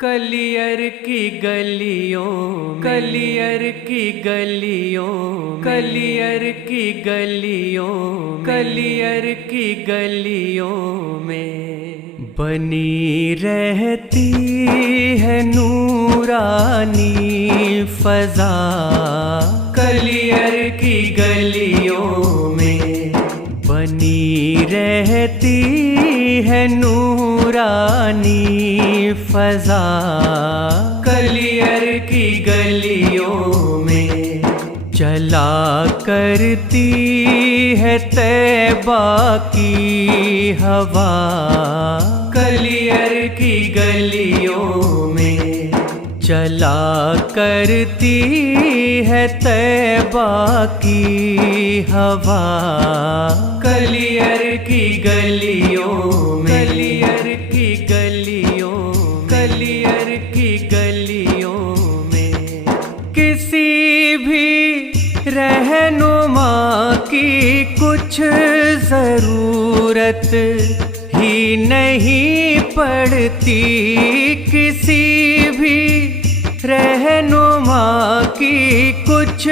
Clear کی گلیوں clear کی گلیوں کلیئر کی گلیوں کلیئر کی گلیوں میں بنی رہتی ہے نورانی فضا کلیئر کی گلیوں میں بنی رہتی ہے نورانی فضا کلیئر کی گلیوں میں چلا کرتی ہے طیبہ کی ہوا کلیئر کی گلیوں میں چلا کرتی ہے طیبہ کی ہوا کلیئر کی گلیوں میں کلیئر کی گلیوں کلیئر کی گلیوں میں کسی بھی رہنما کی کچھ ضرورت ہی نہیں پڑتی کسی بھی رہنما کی کچھ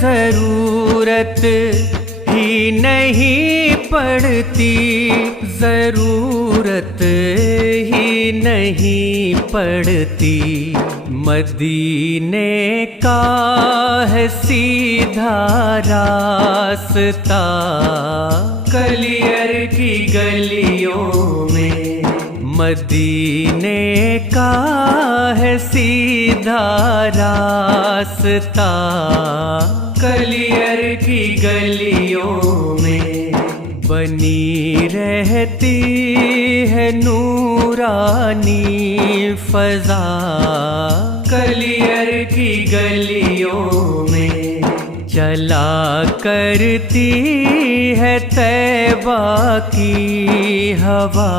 ضرورت ہی نہیں پڑتی ضرورت ہی نہیں پڑتی مدینے کا ہے سیدھا راستہ کلیئر کی گلیوں میں مدینے کا ہے سیدھا راستہ کلیئر کی گلیوں میں بنی رہتی ہے نورانی فضا کلیئر کی گلیوں میں چلا کرتی ہے طیبہ کی ہوا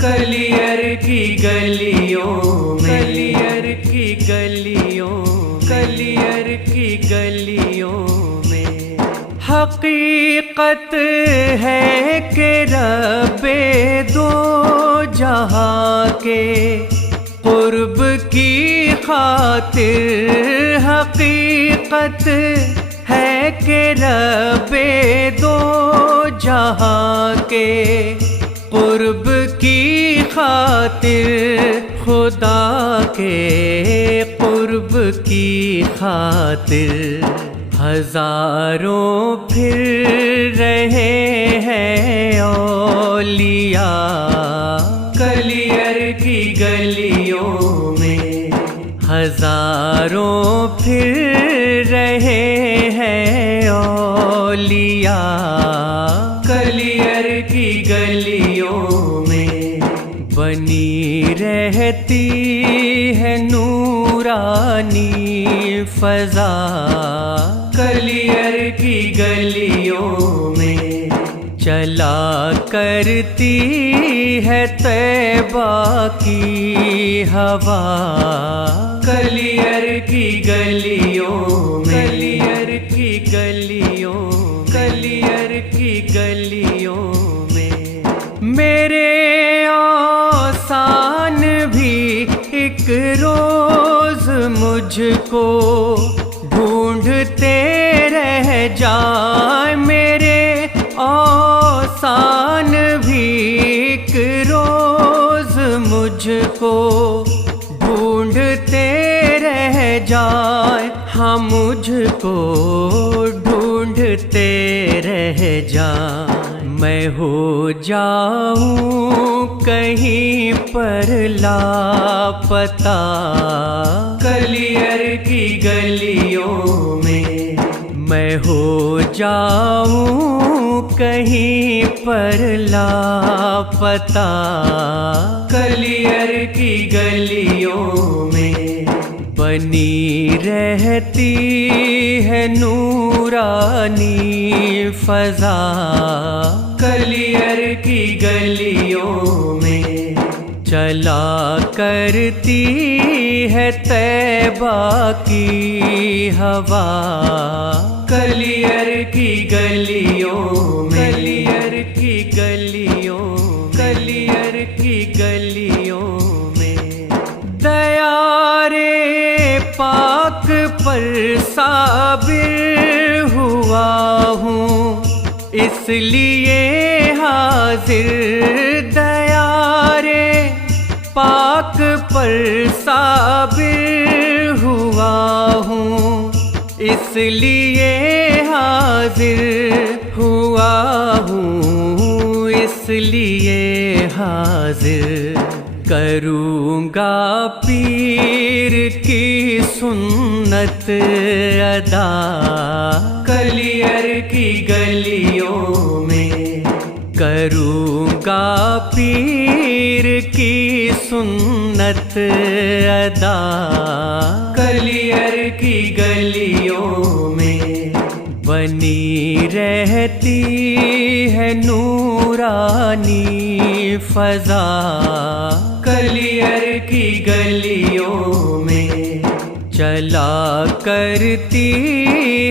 کلیئر کی گلیوں میں کلیئر کی گلیوں کلیئر کی گلیوں میں حقیقت ہے کہ رب دو جہاں کے قرب کی خاطر حقیقت ہے کہ رب دو جہاں کے قرب کی خاطر خدا کے قرب کی خاطر ہزاروں پھر رہے ہیں اولیاء کلیئر کی گلیوں میں ہزاروں پھر رہے ہیں اولیاء کلیئر کی گلیوں میں بنی رہتی ہے نورانی فضا کلیئر کی گلیوں میں چلا کرتی ہے طیبہ کی ہوا کلیئر کی گلیوں میں کلیئر کی گلیوں کلیئر کی گلیوں میں میرے آسان بھی ایک روز مجھ کو ڈھونڈتے رہ جائیں میرے آسان بھی ایک روز مجھ کو ڈھونڈتے رہ جائیں ہاں مجھ کو ڈھونڈتے رہ جائیں میں ہو جاؤں کہیں پر لاپتہ کلیئر کی گلیوں میں ہو جاؤں کہیں پر لاپتہ کلیئر کی گلیوں میں بنی رہتی ہے نورانی فضا کلیئر کی گلیوں میں چلا کرتی ہے طیبہ کی ہوا کلیئر کی گلیوں میں کلیئر کی گلیوں کلیئر کی گلیوں میں پاک پر صابر ہوا ہوں، اس لیے حاضر دیار پاک پر صابر ہوا ہوں، اس لیے حاضر ہوا ہوں، اس لیے حاضر کروں گا پیر کی سنت ادا، کلیئر کی گلیوں میں کروں گا پیر کی سنت ادا، کلیئر کی گلیوں میں بنی رہتی ہے نورانی فضا، کلیئر کی گلیوں میں چلا کرتی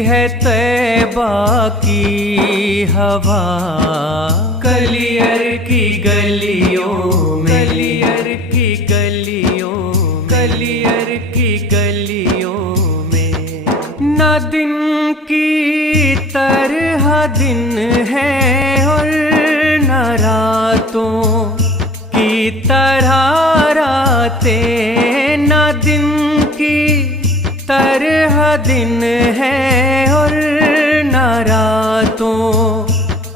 ہے طیبہ کی ہوا، کلیئر کی گلیوں میں، کلیئر کی گلیوں، کلیئر کی گلیوں میں نہ دن کی طرح دن ہے اور نہ راتوں کی طرح راتیں، نہ دن کی طرح دن ہے اور نہ راتوں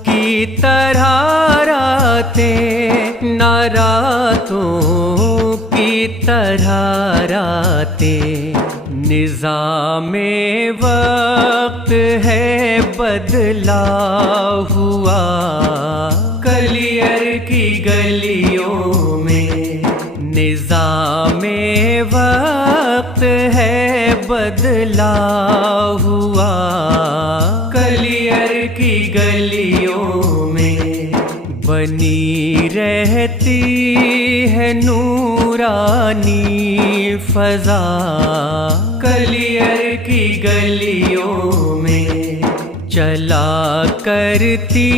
کی طرح راتیں، نہ راتوں کی طرح راتیں، نظام وقت ہے بدلا ہوا، کلیئر کی گلیوں میں نظام وقت ہے بدلا ہوا، کلیئر کی گلیوں میں بنی رہتی ہے نورانی فضا، کلیئر کی گلیوں میں چلا کرتی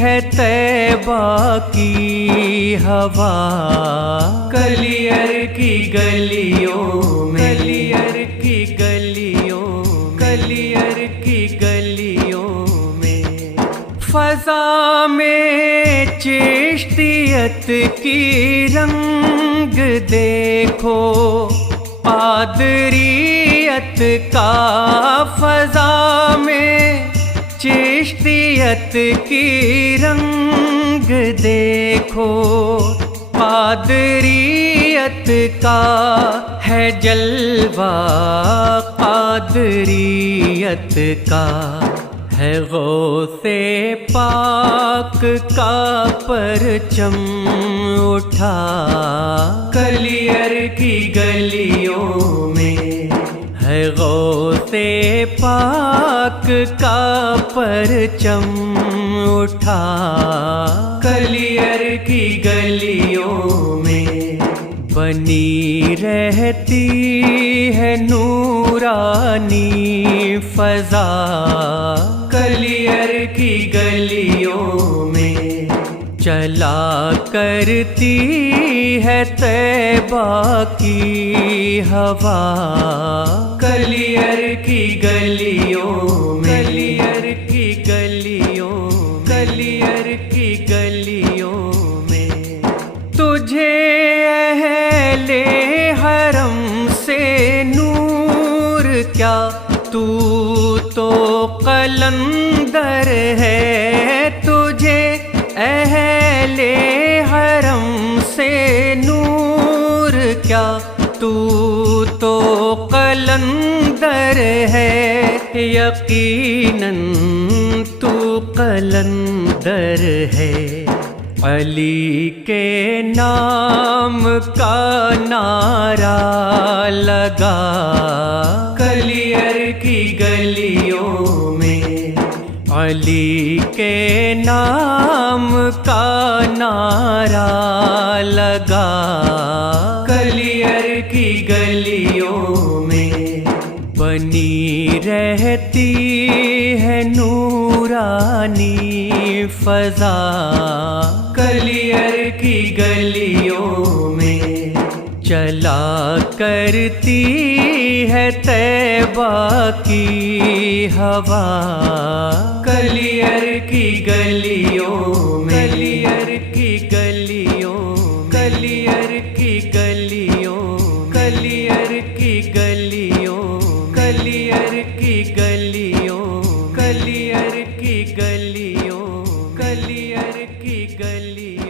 ہے طیبہ کی ہوا، کلیئر کی گلیوں میں، کلیئر کی گلیوں، کلیئر کی گلیوں میں فضا میں چشتیت کی رنگ دیکھو، قادریت کا فضا میں چشتیت کی رنگ دیکھو، قادریت کا ہے جلوہ، قادریت کا ہے غوث پاک کا پرچم اٹھا، کلیئر کی گلیوں میں ہے غوث پاک کا پرچم اٹھا، کلیئر کی گلیوں میں بنی رہتی ہے نورانی فضا، کلیئر کی گلیوں میں چلا کرتی ہے طیبہ کی ہوا، کلیئر کی گلیوں میں، کلیئر کی گلیوں، کلیئر کی گلیوں میں تجھے اہل حرم سے نور کیا، تو قلندر ہے، تجھے اہل حرم سے نور کیا، تو قلندر ہے، یقیناً تو قلندر ہے، علی کے نام کا نعرہ لگا، کلیئر کی گلیوں میں علی کے نام کا نعرہ لگا، کلیئر کی گلیوں میں بنی رہتی ہے نورانی فضا، کلیئر کی گلیوں میں چلا کرتی ہے طیبہ کی ہوا، کلیئر کی گلیوں میں، کلیئر کی گلیوں، کلیئر کی گلیوں، کلیئر کی گلیوں، کلیئر کی گلیوں، کلیئر کی گلیوں، کلیئر کی گلیوں۔